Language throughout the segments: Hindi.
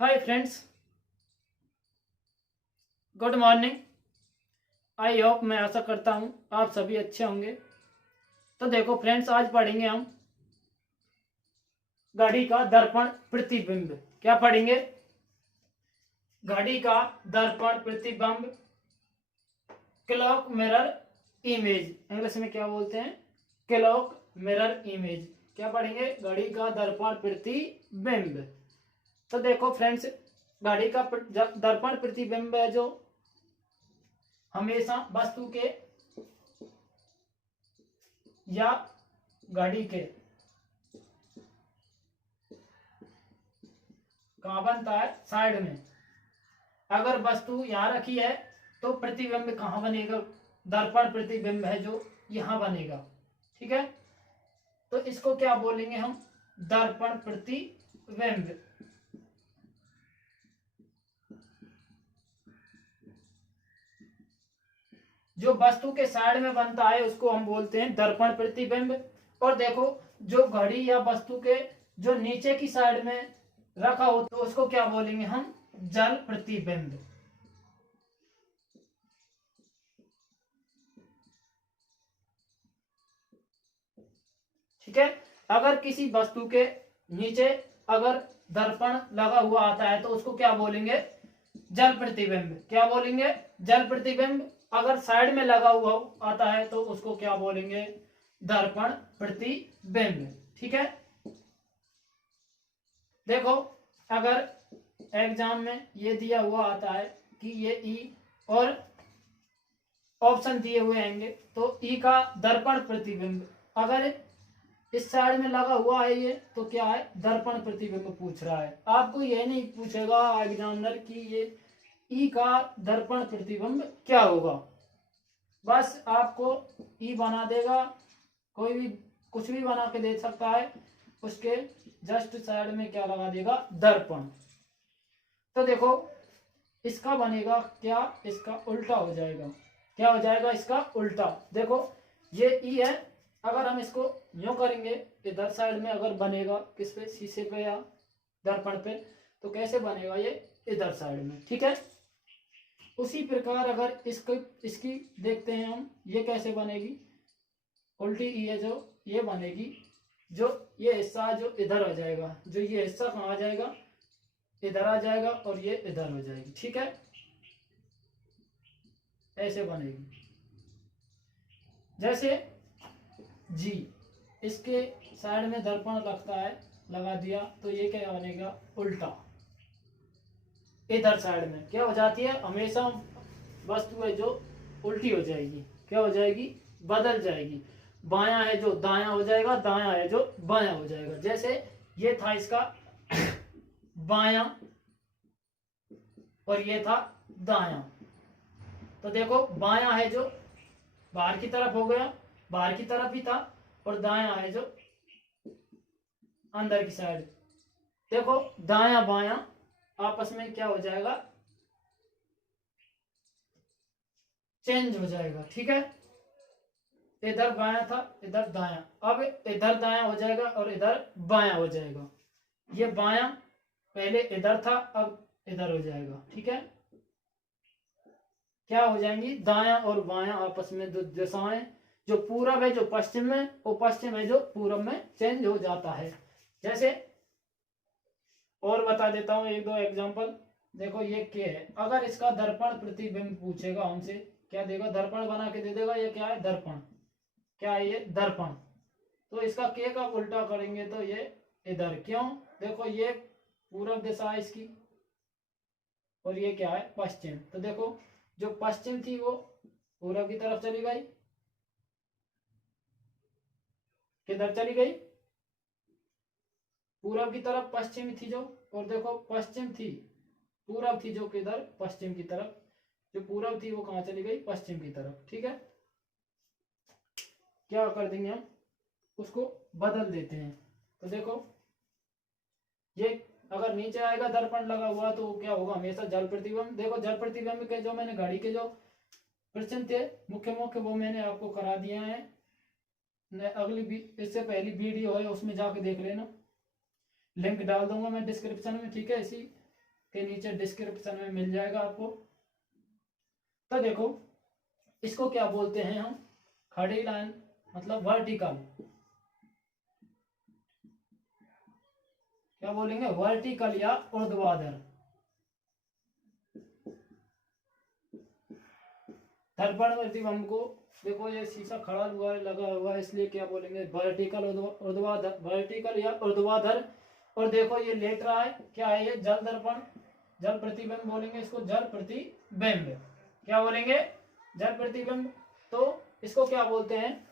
Hi friends, good morning. I hope, मैं आशा करता हूँ आप सभी अच्छे होंगे। तो देखो फ्रेंड्स, आज पढ़ेंगे हम घड़ी का दर्पण प्रतिबिंब। क्या पढ़ेंगे? घड़ी का दर्पण प्रतिबिंब, क्लॉक मिरर इमेज। इंग्लिश में क्या बोलते हैं? Clock mirror image. क्या पढ़ेंगे? घड़ी का दर्पण प्रतिबिंब। तो देखो फ्रेंड्स, घड़ी का दर्पण प्रतिबिंब है जो हमेशा वस्तु के या घड़ी के कहाँ बनता है? साइड में। अगर वस्तु यहाँ रखी है तो प्रतिबिंब कहाँ बनेगा? दर्पण प्रतिबिंब है जो यहाँ बनेगा। ठीक है, तो इसको क्या बोलेंगे हम? दर्पण प्रतिबिंब। जो वस्तु के साइड में बनता है उसको हम बोलते हैं दर्पण प्रतिबिंब। और देखो, जो घड़ी या वस्तु के जो नीचे की साइड में रखा हो तो उसको क्या बोलेंगे हम? जल प्रतिबिंब। ठीक है, अगर किसी वस्तु के नीचे अगर दर्पण लगा हुआ आता है तो उसको क्या बोलेंगे? जल प्रतिबिंब। क्या बोलेंगे? जल प्रतिबिंब। अगर साइड में लगा हुआ आता है तो उसको क्या बोलेंगे? दर्पण प्रतिबिंब। ठीक है, देखो, अगर एग्जाम में ये दिया हुआ आता है कि ये ई और ऑप्शन दिए हुए आएंगे तो ई का दर्पण प्रतिबिंब अगर इस साइड में लगा हुआ है ये तो क्या है? दर्पण प्रतिबिंब पूछ रहा है। आपको ये नहीं पूछेगा एग्जामिनर कि ये ई का दर्पण प्रतिबिंब क्या होगा। बस आपको ई बना देगा, कोई भी कुछ भी बना के दे सकता है, उसके जस्ट साइड में क्या लगा देगा? दर्पण। तो देखो, इसका बनेगा क्या? इसका उल्टा हो जाएगा। क्या हो जाएगा? इसका उल्टा। देखो, ये ई है, अगर हम इसको यूं करेंगे इधर साइड में अगर बनेगा किस पे? शीशे पे या दर्पण पे, तो कैसे बनेगा? ये इधर साइड में। ठीक है, उसी प्रकार अगर इसकी देखते हैं हम, ये कैसे बनेगी? उल्टी ई है जो ये बनेगी, जो ये हिस्सा जो इधर आ जाएगा, जो ये हिस्सा कहाँ आ जाएगा? इधर आ जाएगा, और ये इधर हो जाएगी। ठीक है, ऐसे बनेगी। जैसे जी, इसके साइड में दर्पण लगता है, लगा दिया तो ये क्या बनेगा? उल्टा। इधर साइड में क्या हो जाती है? हमेशा वस्तु है जो उल्टी हो जाएगी। क्या हो जाएगी? बदल जाएगी। बायां है जो दायां हो जाएगा, दायां है जो बायां हो जाएगा। जैसे ये था इसका बायां और ये था दायां। तो देखो, बायां है जो बाहर की तरफ हो गया, बाहर की तरफ ही था, और दायां है जो अंदर की साइड। देखो, दायां बायां आपस में क्या हो जाएगा? चेंज हो जाएगा। ठीक है, इधर बायां था, इधर दायां, अब इधर दायां हो जाएगा और इधर बायां हो जाएगा। ये बायां पहले इधर था, अब इधर हो जाएगा। ठीक है, क्या हो जाएंगी? दायां और बायां आपस में दो दिशाएं, जो पूरब है जो पश्चिम में, वो पश्चिम है जो पूरब में चेंज हो जाता है। जैसे और बता देता हूं एक दो एग्जांपल। देखो, ये के है, अगर इसका दर्पण प्रतिबिंब पूछेगा हमसे, क्या देगा? दर्पण बना के दे देगा। ये क्या है? दर्पण। क्या है ये? दर्पण। तो इसका के का उल्टा करेंगे तो ये इधर। क्यों? देखो, ये पूरब दिशा है इसकी, और ये क्या है? पश्चिम। तो देखो, जो पश्चिम थी वो पूरब की तरफ चली गई, किधर चली गई? पूरब की तरफ। पश्चिम थी जो, और देखो पश्चिम थी, पूरब थी जो किधर? पश्चिम की तरफ। जो पूरब थी वो कहाँ चली गई? पश्चिम की तरफ। ठीक है, क्या कर देंगे हम? उसको बदल देते हैं। तो देखो, ये अगर नीचे आएगा दर्पण लगा हुआ तो क्या होगा? हमेशा जल प्रतिबिंब। देखो, जल प्रतिबिंब के जो मैंने घड़ी के जो प्रश्न थे मुख्य मुख्य, वो मैंने आपको करा दिया है। इससे पहली वीडियो है, उसमें जाके देख लेना, लिंक डाल दूंगा मैं डिस्क्रिप्शन में। ठीक है, इसी के नीचे डिस्क्रिप्शन में मिल जाएगा आपको। तो देखो इसको क्या बोलते हैं हम, खड़ी लाइन मतलब वर्टिकल, क्या बोलेंगे, वर्टिकल या ऊर्ध्वाधर। दर्पण प्रतिबिंब को देखो ये शीशा खड़ा हुआ है, लगा हुआ है, इसलिए क्या बोलेंगे, वर्टिकल ऊर्ध्वाधर, वर्टिकल या ऊर्ध्वाधर। और देखो ये लेट रहा है, क्या है ये, जल दर्पण, जल प्रतिबिंब बोलेंगे इसको, जल प्रतिबिंब। क्या बोलेंगे, जल प्रतिबिंब। तो इसको क्या बोलते हैं,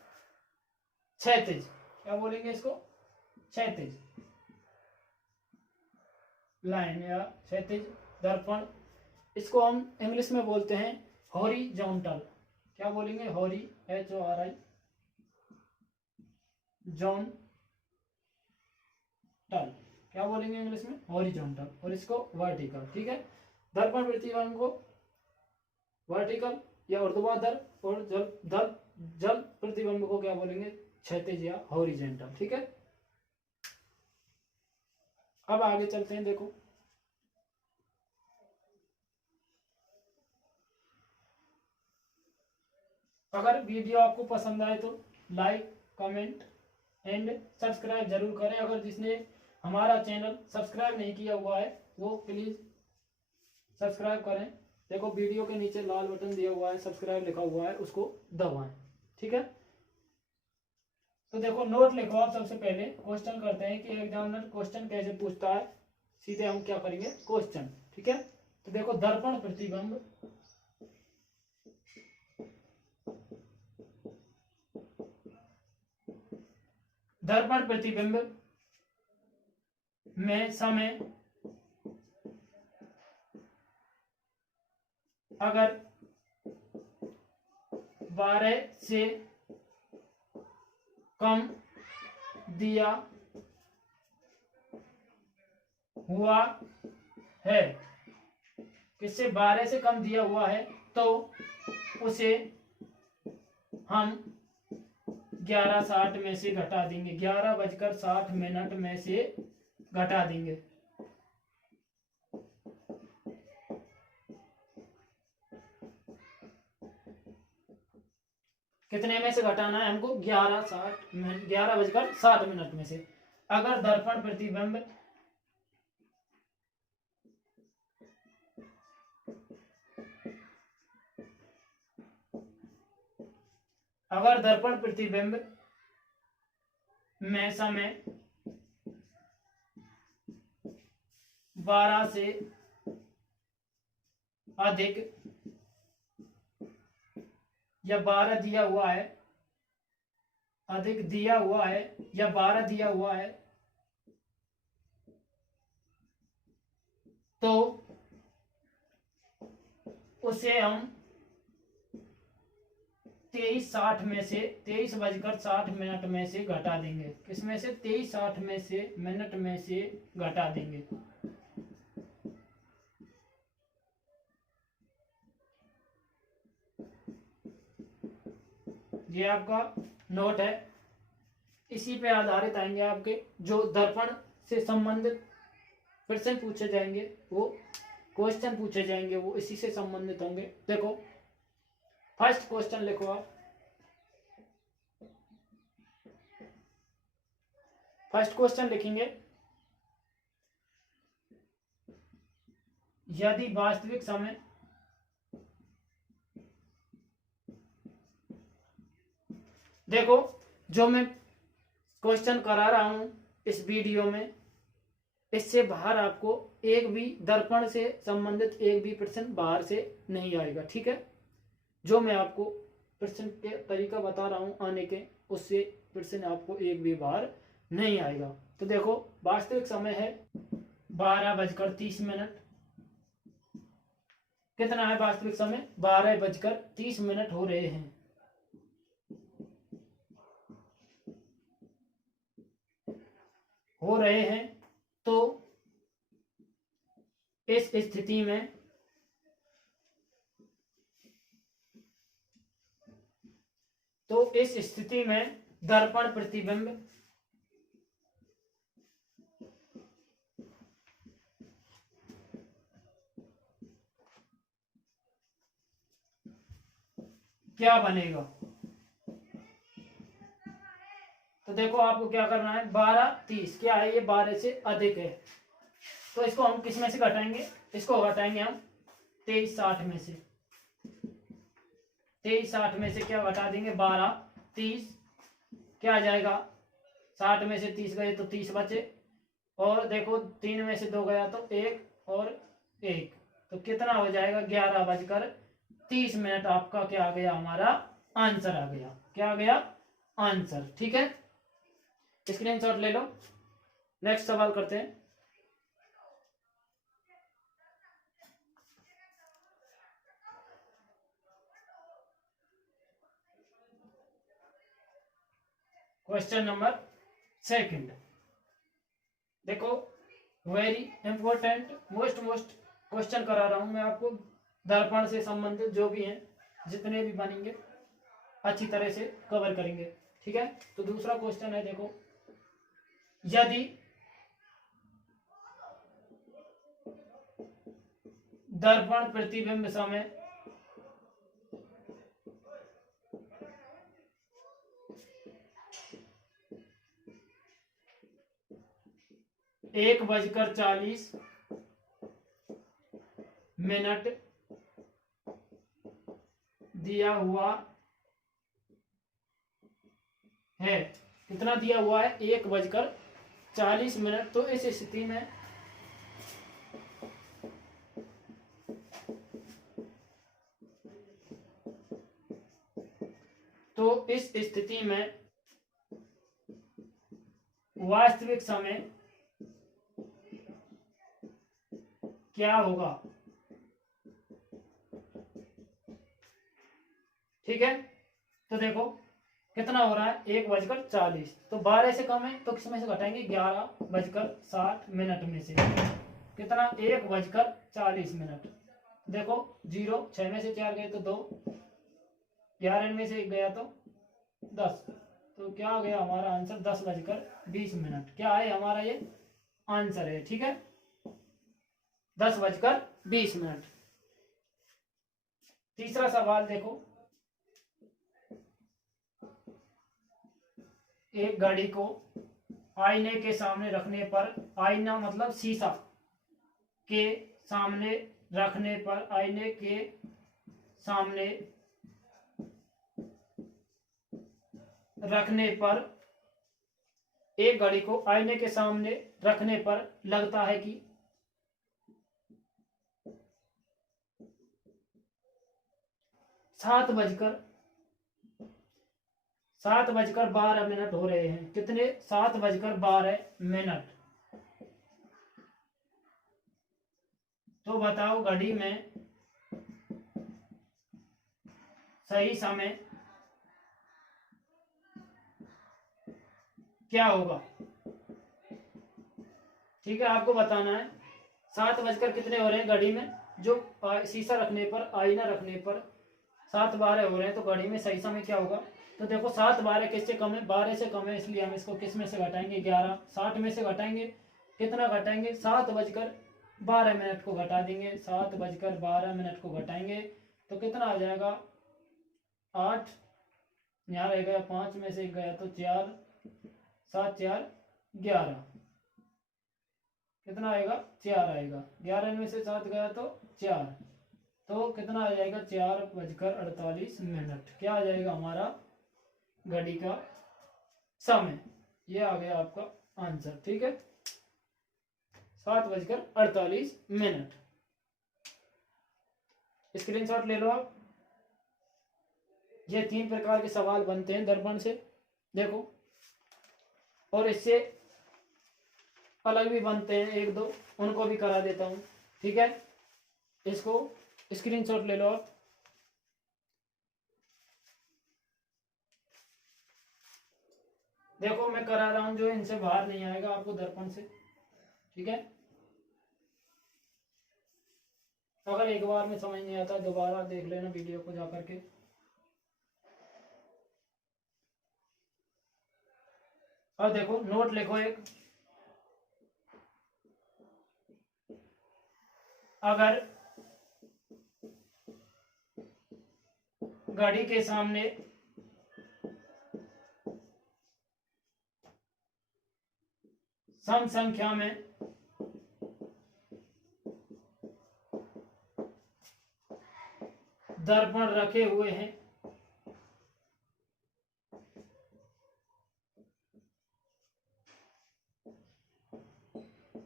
क्षैतिज। क्या बोलेंगे इसको, क्षैतिज लाइन या क्षैतिज दर्पण। इसको हम इंग्लिश में बोलते हैं हॉरिजॉन्टल। क्या बोलेंगे, हॉरी, HORI, जॉन्टल, क्या बोलेंगे इंग्लिश में, हॉरिजॉन्टल। और इसको वर्टिकल। ठीक है, दर्पण प्रतिबिंब को वर्टिकल या ऊर्ध्वाधर, और जल प्रतिबिंब को क्या बोलेंगे, क्षैतिज या हॉरिजॉन्टल। ठीक है, अब आगे चलते हैं। देखो अगर वीडियो आपको पसंद आए तो लाइक, कमेंट एंड सब्सक्राइब जरूर करें। अगर जिसने हमारा चैनल सब्सक्राइब नहीं किया हुआ है वो प्लीज सब्सक्राइब करें। देखो वीडियो के नीचे लाल बटन दिया हुआ है, सब्सक्राइब लिखा हुआ है, उसको दबाएं। ठीक है, तो देखो नोट लिखो आप। सबसे पहले क्वेश्चन करते हैं कि एग्जामिनर क्वेश्चन कैसे पूछता है। सीधे हम क्या करेंगे, क्वेश्चन। ठीक है, तो देखो दर्पण प्रतिबिंब में समय अगर 12 से कम दिया हुआ है, किससे, 12 से कम दिया हुआ है, तो उसे हम 11:60 में से घटा देंगे, 11:60 में से घटा देंगे। कितने में से घटाना है हमको, 11:60 में से। अगर दर्पण प्रतिबिंब में समय 12 से अधिक या 12 दिया हुआ है, अधिक दिया हुआ है या 12 दिया हुआ है, तो उसे हम 23:60 में से, 23:60 में से घटा देंगे। किसमें से, 23:60 मिनट में से घटा देंगे। ये आपका नोट है। इसी पे आधारित आएंगे आपके जो दर्पण से संबंधित प्रश्न पूछे जाएंगे, वो क्वेश्चन पूछे जाएंगे, वो इसी से संबंधित होंगे। देखो फर्स्ट क्वेश्चन लिखो आप। फर्स्ट क्वेश्चन लिखेंगे, यदि वास्तविक समय देखो जो मैं क्वेश्चन करा रहा हूं इस वीडियो में, इससे बाहर आपको एक भी दर्पण से संबंधित एक भी प्रश्न बाहर से नहीं आएगा। ठीक है, जो मैं आपको प्रश्न के तरीका बता रहा हूं आने के, उससे प्रश्न आपको एक भी बाहर नहीं आएगा। तो देखो वास्तविक समय है 12:30। कितना है वास्तविक समय, 12:30 हो रहे हैं। तो इस स्थिति में दर्पण प्रतिबिंब क्या बनेगा। तो देखो आपको क्या करना है, 12 30 क्या है, ये 12 से अधिक है, तो इसको हम किस में से घटाएंगे, इसको घटाएंगे हम 23 60 में से। 23 60 में से क्या घटा देंगे, 12 30, क्या आ जाएगा, 60 में से 30 गए तो 30 बचे, और देखो 3 में से 2 गया तो 1 और 1, तो कितना हो जाएगा, 11:30 आपका क्या आ गया, हमारा आंसर आ गया। क्या आ गया, आंसर। ठीक है, स्क्रीनशॉट ले लो। नेक्स्ट सवाल करते हैं। Question number 2। देखो वेरी इंपॉर्टेंट मोस्ट क्वेश्चन करा रहा हूं मैं आपको, दर्पण से संबंधित जो भी हैं, जितने भी बनेंगे अच्छी तरह से कवर करेंगे। ठीक है, तो दूसरा क्वेश्चन है, देखो यदि दर्पण प्रतिबिंब समय एक बजकर 40 मिनट दिया हुआ है, कितना दिया हुआ है, 1:40 तो इस स्थिति में वास्तविक समय क्या होगा। ठीक है, तो देखो कितना हो रहा है, 1:40, तो 12 से कम है तो किस में से घटाएंगे, 11:60 में से कितना, 1:40। देखो 0, 6 में से 4 गए तो 2, 11 में से 1 गया तो 10, तो क्या आ गया हमारा आंसर, 10:20। क्या है हमारा ये आंसर है। ठीक है, 10:20। तीसरा सवाल देखो, एक घड़ी को आईने के सामने रखने पर, आईना मतलब शीशा के सामने रखने पर, आईने के सामने रखने पर, एक घड़ी को आईने के सामने रखने पर लगता है कि 7:12 हो रहे हैं, कितने, 7:12। तो बताओ घड़ी में सही समय क्या होगा। ठीक है, आपको बताना है 7 कितने हो रहे हैं घड़ी में, जो शीशा रखने पर, आईना रखने पर 7:12 हो रहे हैं, तो घड़ी में सही समय क्या होगा। तो देखो 7:12 किससे कम है, 12 से कम है, इसलिए हम इसको किस में से घटाएंगे, 11, 60 में से घटाएंगे, कितना घटाएंगे, 7:12 को घटा देंगे, 7:12 को घटाएंगे तो कितना आ जाएगा, 8, यहाँ रह गया 5 में से 1 गया तो 4, 7 4 11, कितना आएगा, 4 आएगा, 11 में से 7 गया तो 4, तो कितना आ जाएगा, 4:48। क्या आ जाएगा हमारा घड़ी का समय, ये आ गया आपका आंसर। ठीक है, 7:48। स्क्रीनशॉट ले लो आप। ये 3 प्रकार के सवाल बनते हैं दर्पण से, देखो, और इससे अलग भी बनते हैं 1 2, उनको भी करा देता हूं। ठीक है, इसको स्क्रीनशॉट ले लो आप। देखो मैं करा रहा हूं, जो इनसे बाहर नहीं आएगा आपको दर्पण से। ठीक है, अगर एक बार में समझ नहीं आता दोबारा देख लेना वीडियो को जाकर के। अब देखो नोट लिखो एक, अगर गाड़ी के सामने सम संख्या में दर्पण रखे हुए हैं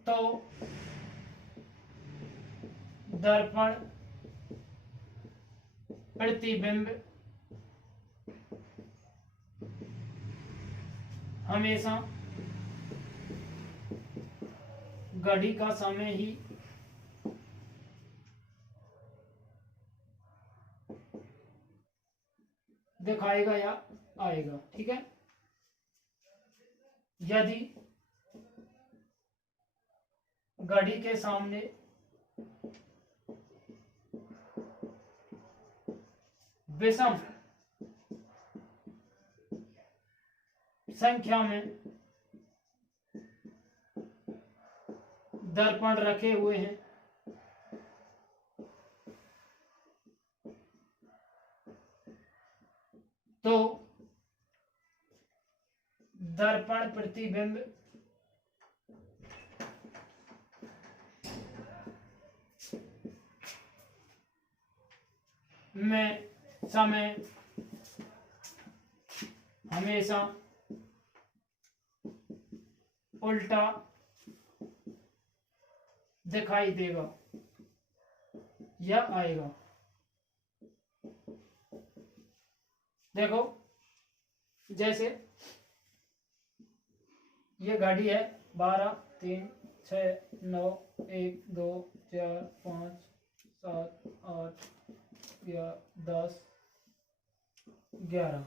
तो दर्पण प्रतिबिंब हमेशा घड़ी का समय ही दिखाएगा या आएगा। ठीक है, यदि घड़ी के सामने विषम संख्या में दर्पण रखे हुए हैं तो दर्पण प्रतिबिंब में समय हमेशा उल्टा दिखाई देगा या आएगा। देखो, जैसे ये घड़ी है 12, 3, 6, 9, 1, 2, 4, 5, 7, 8 या 10, 11।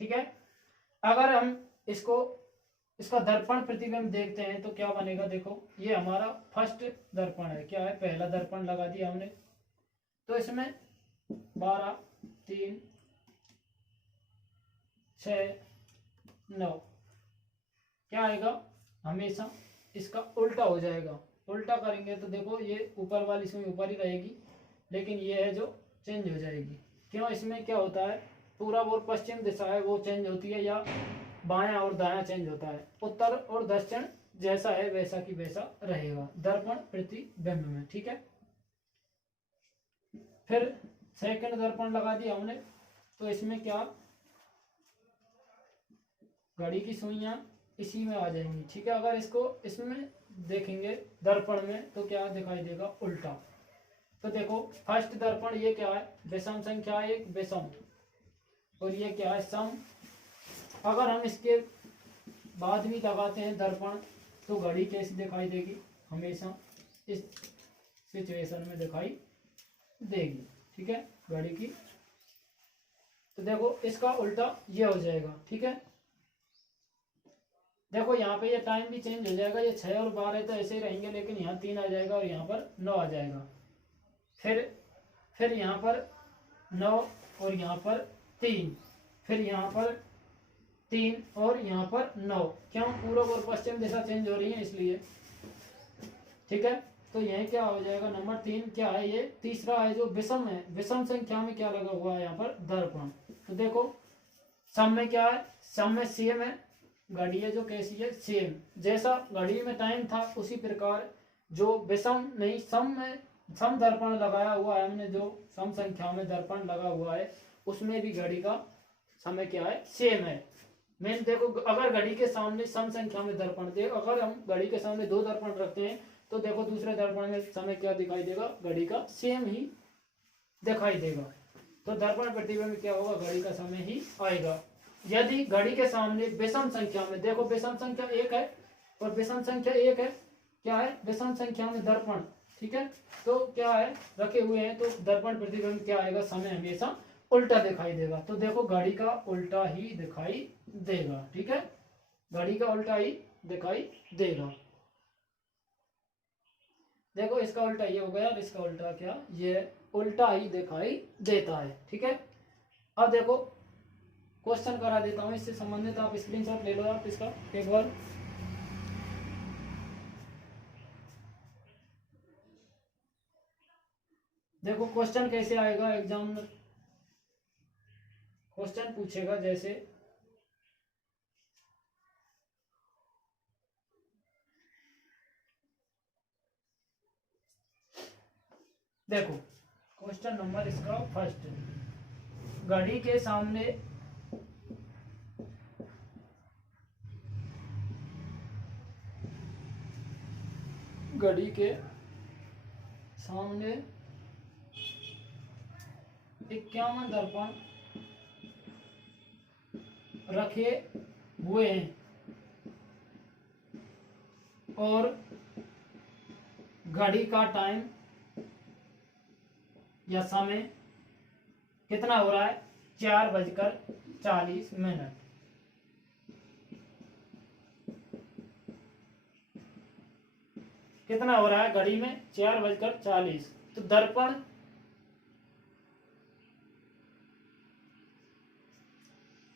ठीक है, अगर हम इसका दर्पण प्रतिबिंब देखते हैं तो क्या बनेगा। देखो, ये हमारा फर्स्ट दर्पण है। क्या है, पहला दर्पण लगा दिया हमने। तो इसमें 12, 3, 6, 9 क्या आएगा, हमेशा इसका उल्टा हो जाएगा। उल्टा करेंगे तो देखो, ये ऊपर वाली इसमें ऊपर ही रहेगी, लेकिन ये है जो चेंज हो जाएगी। क्यों, इसमें क्या होता है, पूरब और पश्चिम दिशा है वो चेंज होती है, या बायां और दायां चेंज होता है। उत्तर और दक्षिण जैसा है वैसा की वैसा रहेगा दर्पण प्रतिबिंब में। ठीक है, फिर सेकंड दर्पण लगा दिया हमने। तो इसमें क्या, घड़ी की सुइयां इसी में आ जाएंगी। ठीक है, अगर इसको इसमें देखेंगे दर्पण में तो क्या दिखाई देगा, उल्टा। तो देखो, फर्स्ट दर्पण ये क्या है, विषम संख्या एक विषम, और ये क्या है, सम। अगर हम इसके बाद भी लगाते हैं दर्पण तो घड़ी कैसी दिखाई देगी, हमेशा इस सिचुएशन में दिखाई देगी। ठीक है, घड़ी की। तो देखो, इसका उल्टा ये हो जाएगा। ठीक है, देखो यहाँ पे ये टाइम भी चेंज हो जाएगा। ये 6 और 12 तो ऐसे ही रहेंगे, लेकिन यहाँ 3 आ जाएगा और यहाँ पर 9 आ जाएगा। फिर यहाँ पर 9 और यहाँ पर 3, फिर यहाँ पर 3 और यहाँ पर 9। क्यों, पूर्व और पश्चिम दिशा चेंज हो रही है इसलिए। ठीक है, तो यह क्या हो जाएगा, नंबर 3 क्या है, ये तीसरा है जो विषम है। विषम संख्या में क्या लगा हुआ है यहाँ पर, दर्पण। तो देखो, सम में क्या है, सम में सेम है, घड़ी है जो कैसी है, सेम। जैसा घड़ी में टाइम था उसी प्रकार जो विषम नहीं सम में सम दर्पण लगाया हुआ है हमने, जो सम संख्या में दर्पण लगा हुआ है उसमें भी घड़ी का समय क्या है, सेम है। मेन देखो, अगर घड़ी के सामने सम संख्या में दर्पण दे, अगर हम घड़ी के सामने 2 दर्पण रखते हैं तो देखो दूसरे दर्पण में समय क्या दिखाई देगा, घड़ी का सेम ही दिखाई देगा। तो दर्पण प्रतिबिंब में क्या होगा, घड़ी का समय ही आएगा। यदि घड़ी के सामने विषम संख्या में, देखो विषम संख्या 1 है और विषम संख्या 1 है, क्या है, विषम संख्या में दर्पण। ठीक है, तो क्या है, रखे हुए हैं, तो दर्पण प्रतिबिंब क्या आएगा, समय हमेशा उल्टा दिखाई देगा। तो देखो, घड़ी का उल्टा ही दिखाई देगा। ठीक है, घड़ी का उल्टा ही दिखाई देगा। देखो, इसका उल्टा ये हो गया और इसका उल्टा क्या, ये उल्टा ही दिखाई देता है। ठीक है, अब देखो क्वेश्चन करा देता हूं इससे संबंधित, आप स्क्रीनशॉट ले लो आप इसका एक बार। देखो क्वेश्चन कैसे आएगा एग्जाम में, क्वेश्चन पूछेगा जैसे देखो क्वेश्चन नंबर इसका फर्स्ट, घड़ी के सामने घड़ी के सामने 51 दर्पण रखे हुए हैं और घड़ी का टाइम या समय कितना हो रहा है, 4:40। कितना हो रहा है घड़ी में, 4:40।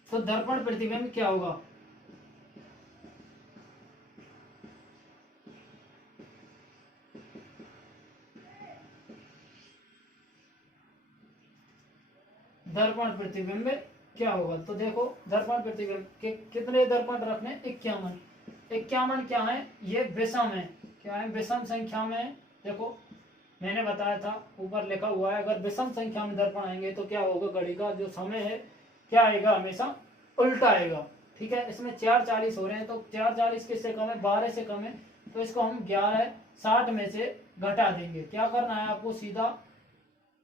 तो दर्पण प्रतिबिंब क्या होगा, दर्पण प्रतिबिंब क्या होगा। तो देखो दर्पण प्रतिबिंब के कितने दर्पण रखने, 51। 51 क्या है, ये विषम है, क्या है, विषम संख्या में है। देखो मैंने बताया था, ऊपर लिखा हुआ है, अगर विषम संख्या में दर्पण आएंगे तो क्या होगा, घड़ी का जो समय है क्या आएगा, हमेशा उल्टा आएगा। ठीक है, इसमें 4:40 हो रहे हैं, तो 4:40 किससे कम है, 12 से कम है, तो इसको हम 11:60 में से घटा देंगे। क्या करना है आपको, सीधा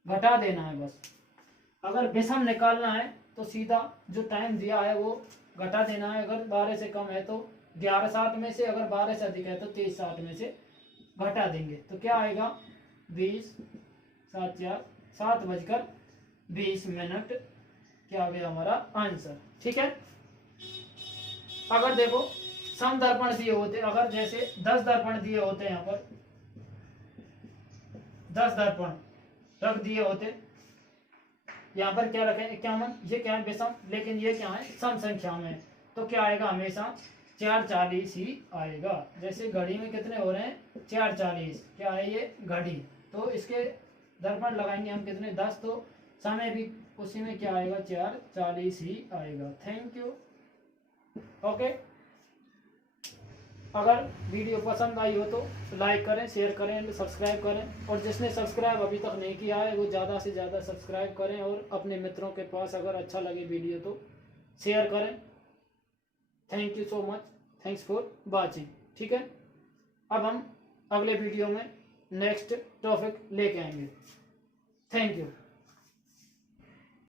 घटा देना है बस। अगर विषम निकालना है तो सीधा जो टाइम दिया है वो घटा देना है। अगर 12 से कम है तो 11:60 में से, अगर 12 से अधिक है तो 23:60 में से घटा देंगे। तो क्या आएगा, 7:20 क्या आ गया हमारा आंसर। ठीक है, अगर देखो सम दर्पण दिए होते, अगर जैसे 10 दर्पण दिए होते, यहाँ पर 10 दर्पण रख दिए होते, यहाँ पर क्या रखें, 51, ये क्या है विषम, लेकिन ये क्या है सम संख्या में, तो क्या आएगा, हमेशा 4:40 ही आएगा। जैसे घड़ी में कितने हो रहे हैं, 4:40, क्या है ये घड़ी, तो इसके दर्पण लगाएंगे हम कितने, 10, तो समय भी उसी में क्या आएगा, 4:40 ही आएगा। Thank you. ओके, अगर वीडियो पसंद आई हो तो लाइक करें, शेयर करें, सब्सक्राइब करें, और जिसने सब्सक्राइब अभी तक नहीं किया है वो ज़्यादा से ज़्यादा सब्सक्राइब करें, और अपने मित्रों के पास अगर अच्छा लगे वीडियो तो शेयर करें। Thank you so much, thanks for watching. ठीक है, अब हम अगले वीडियो में नेक्स्ट टॉपिक लेके आएंगे। Thank you.